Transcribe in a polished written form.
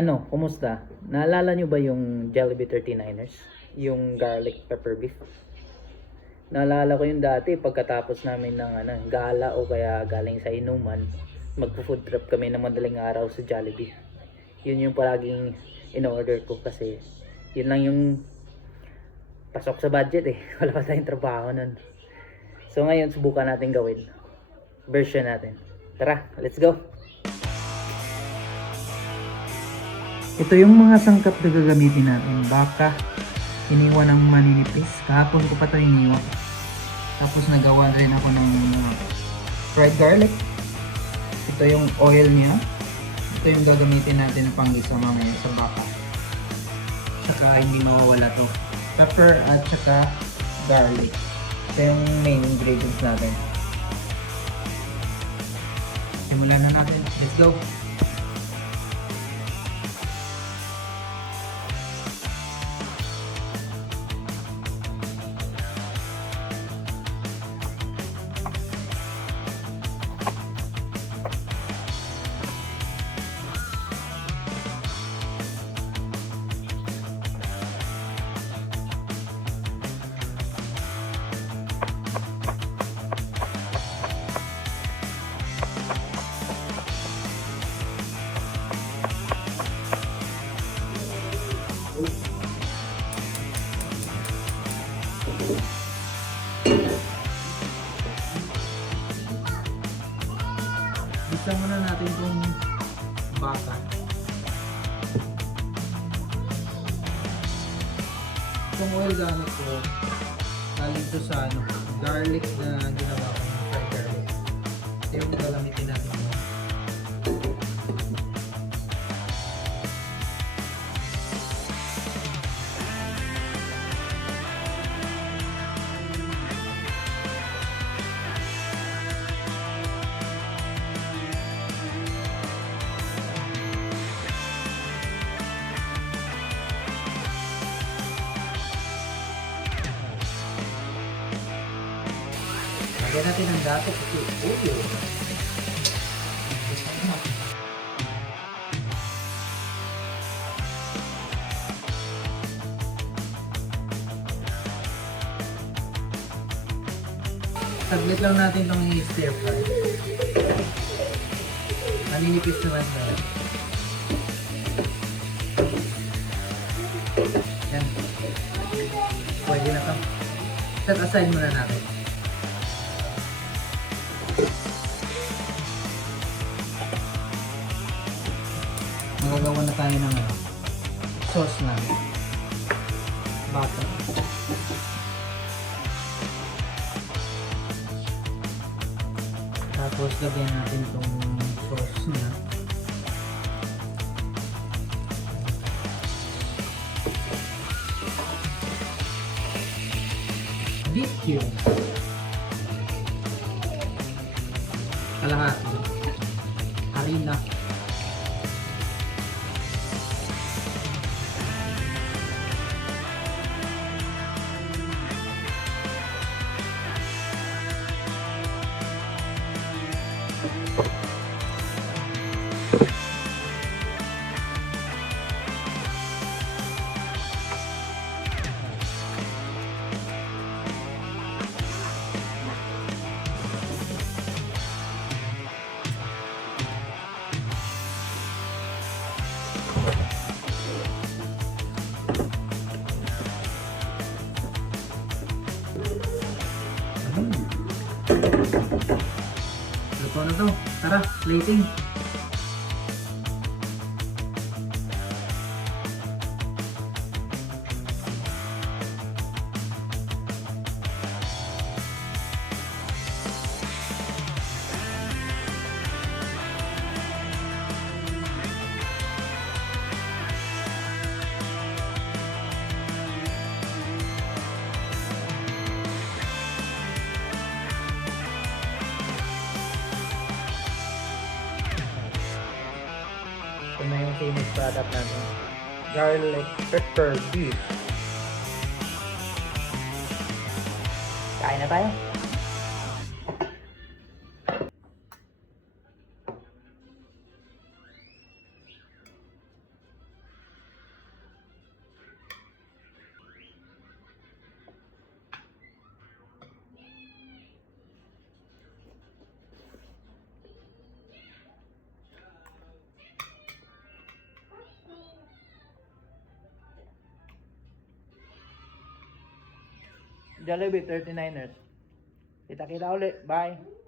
Ano, kumusta? Naalala nyo ba yung Jollibee 39ers? Yung garlic pepper beef? Naalala ko yung dati pagkatapos namin ng gala o kaya galing sa inuman, magpo-food trip kami ng madaling araw sa Jollibee. Yun yung palaging in-order ko kasi yun lang yung pasok sa budget eh. Wala pa tayong trabaho nun. So ngayon subukan natin gawin. Version natin. Tara, let's go! Ito yung mga sangkap na gagamitin natin. Baka, iniwan ng maninipis. Kahapon ko pa ito iniwan. Tapos nagawa rin ako ng fried garlic. Ito yung oil niya. Ito yung gagamitin natin panggisa mamaya sa baka. Tsaka hindi mawawala to. Pepper at tsaka garlic. Ito yung main ingredients natin. Simulan na natin. Let's go! Bisa muna natin itong baka. Itong oil gamit ko galing to sa garlic na ginawa ko ng fried garlic. Ito yung gagamitin natin. Lagyan natin ang dato kasi ulo. Saglit lang natin itong i-stir fry. Naninipis naman na. Yan. Pwede na ito. Set aside muna natin. Magagawa na tayo ng sauce na butter. Tapos lagyan natin itong sauce na beef cube kalahati harina luto na to. Tara, plating. Ito na yung finished product natin. Garlic pepper beef. Kain na tayo. Jollibee 39ers. Kita-kita ulit. Bye.